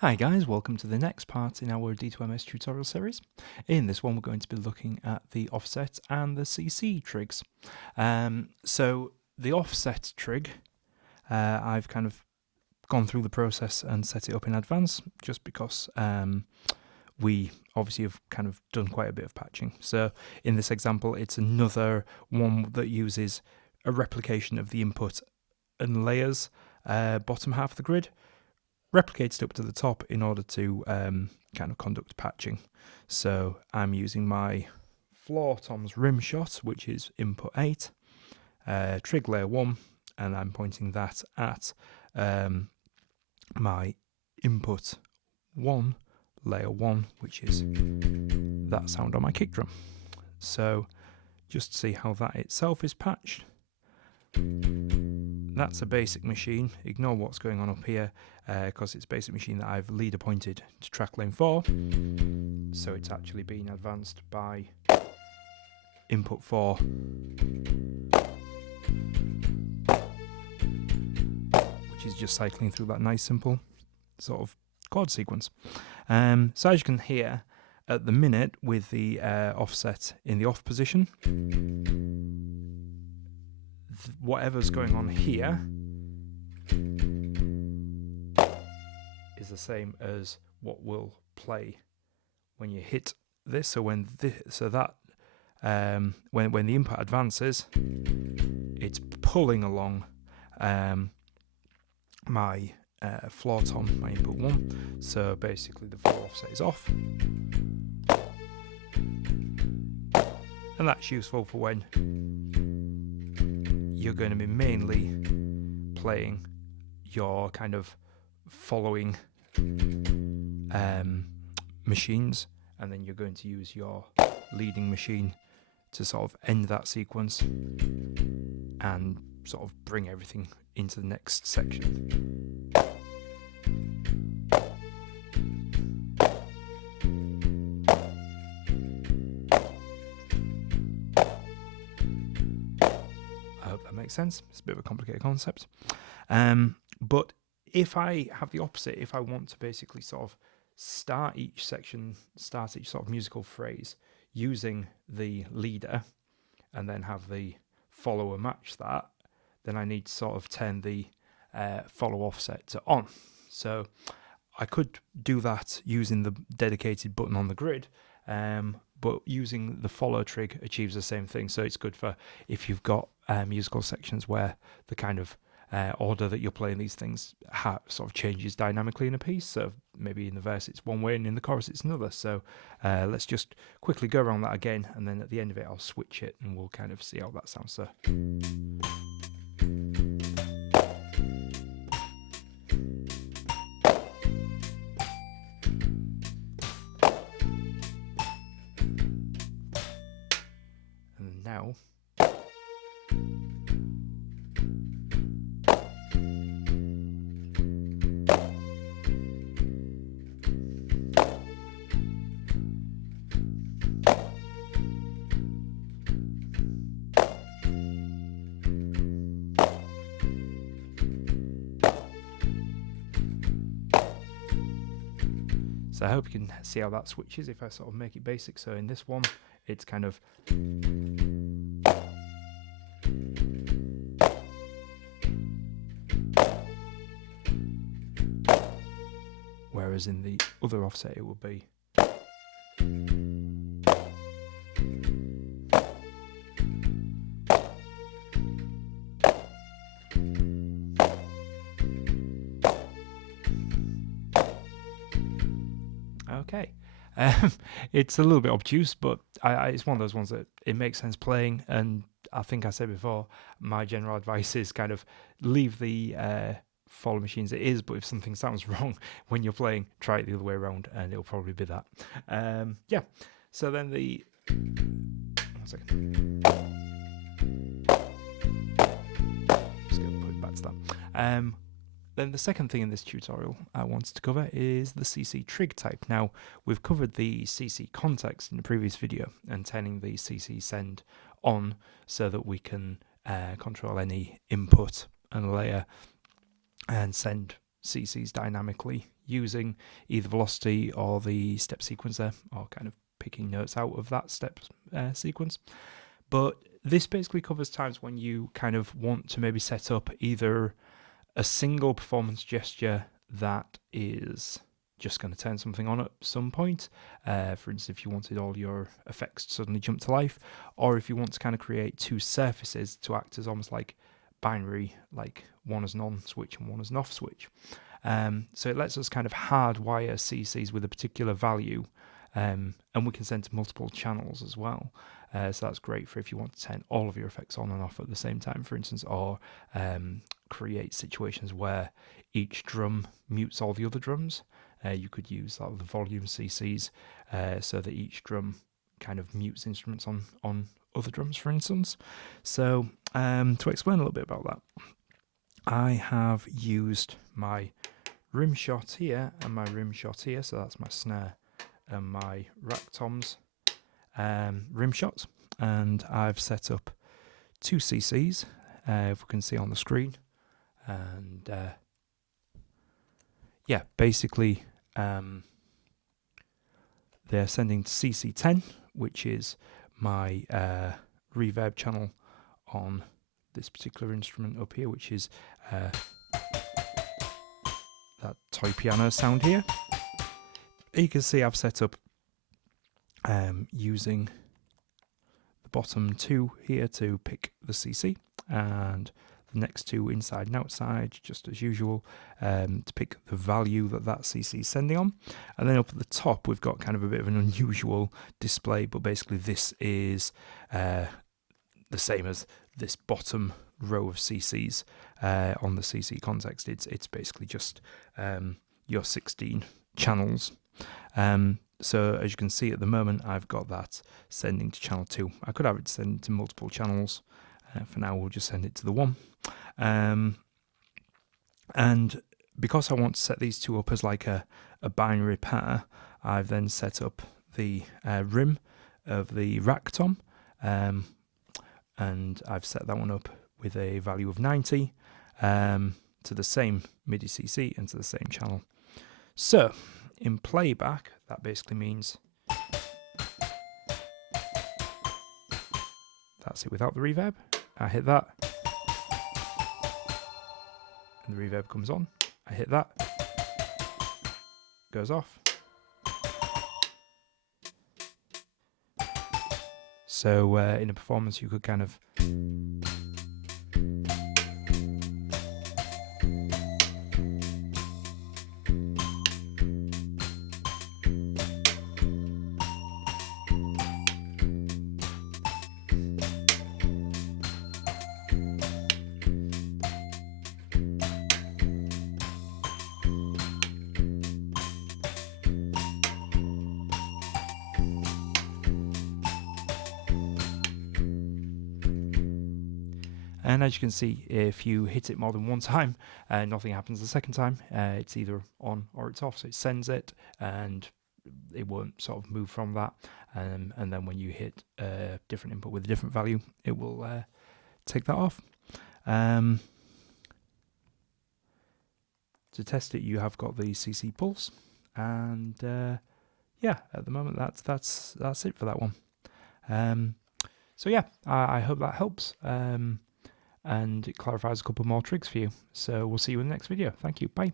Hi guys, welcome to the next part in our D2MS tutorial series. In this one we're going to be looking at the offset and the CC trigs. So the offset trig, I've kind of gone through the process and set it up in advance just because we obviously have kind of done quite a bit of patching. So in this example it's another one that uses a replication of the input and layers bottom half of the grid, replicated up to the top in order to kind of conduct patching. So I'm using my floor toms rim shot, which is input 8, trig layer 1, and I'm pointing that at my input 1 layer 1, which is that sound on my kick drum. So just to see how that itself is patched. That's a basic machine. Ignore what's going on up here because it's a basic machine that I've leader pointed to track lane 4. So it's actually being advanced by input 4. Which is just cycling through that nice simple sort of chord sequence. So as you can hear, at the minute with the offset in the off position, whatever's going on here is the same as what will play when you hit this. So when when the input advances, it's pulling along my floor tom, my input 1. So basically the floor offset is off, and that's useful for when you're going to be mainly playing your kind of following machines, and then you're going to use your leading machine to sort of end that sequence and sort of bring everything into the next section. I hope that makes sense. It's a bit of a complicated concept. But if I have the opposite, if I want to basically sort of start each sort of musical phrase using the leader and then have the follower match that, then I need to sort of turn the follow offset to on. So I could do that using the dedicated button on the grid, but using the follow trig achieves the same thing. So it's good for if you've got musical sections where the kind of order that you're playing these things sort of changes dynamically in a piece. So maybe in the verse it's one way and in the chorus it's another. So let's just quickly go around that again, and then at the end of it I'll switch it and we'll kind of see how that sounds. So and now So I hope you can see how that switches if I sort of make it basic. So in this one, it's kind of whereas in the other offset it would be okay. It's a little bit obtuse, but it's one of those ones that it makes sense playing. And I think I said before, my general advice is kind of leave the follow machines it is, but if something sounds wrong when you're playing, try it the other way around and it'll probably be that. Yeah, so then the 1 second, just gonna put it back to that. Then the second thing in this tutorial I wanted to cover is the CC Trig type. Now, we've covered the CC context in the previous video and turning the CC send on so that we can control any input and layer and send CCs dynamically using either velocity or the step sequencer, or kind of picking notes out of that step sequence. But this basically covers times when you kind of want to maybe set up either a single performance gesture that is just going to turn something on at some point. For instance, if you wanted all your effects to suddenly jump to life, or if you want to kind of create two surfaces to act as almost like binary, like one as an on switch and one as an off switch. So it lets us kind of hardwire CCs with a particular value, and we can send to multiple channels as well. So that's great for if you want to turn all of your effects on and off at the same time, for instance, or create situations where each drum mutes all the other drums. You could use the volume CCs so that each drum kind of mutes instruments on other drums, for instance. So to explain a little bit about that, I have used my rim shot here and my rim shot here, so that's my snare and my rack toms rim shots, and I've set up two CCs, if we can see on the screen, and yeah, basically they're sending to CC10, which is my reverb channel on this particular instrument up here, which is that toy piano sound here. You can see I've set up using the bottom two here to pick the CC, and the next two inside and outside, just as usual, to pick the value that CC is sending on. And then up at the top, we've got kind of a bit of an unusual display, but basically this is the same as this bottom row of CCs on the CC context. It's basically just your 16 channels. So as you can see at the moment, I've got that sending to channel 2. I could have it send to multiple channels. For now, we'll just send it to the one. And because I want to set these two up as like a binary pair, I've then set up the rim of the rack tom, and I've set that one up with a value of 90 to the same MIDI CC and to the same channel. So in playback, that basically means that's it without the reverb. I hit that, and the reverb comes on. I hit that, goes off. So in a performance, you could kind of and as you can see, if you hit it more than one time, nothing happens the second time. It's either on or it's off, so it sends it, and it won't sort of move from that. And then when you hit a different input with a different value, it will take that off. To test it, you have got the CC Pulse, and yeah, at the moment that's it for that one. So yeah, I hope that helps. And it clarifies a couple more trigs for you. So we'll see you in the next video. Thank you. Bye.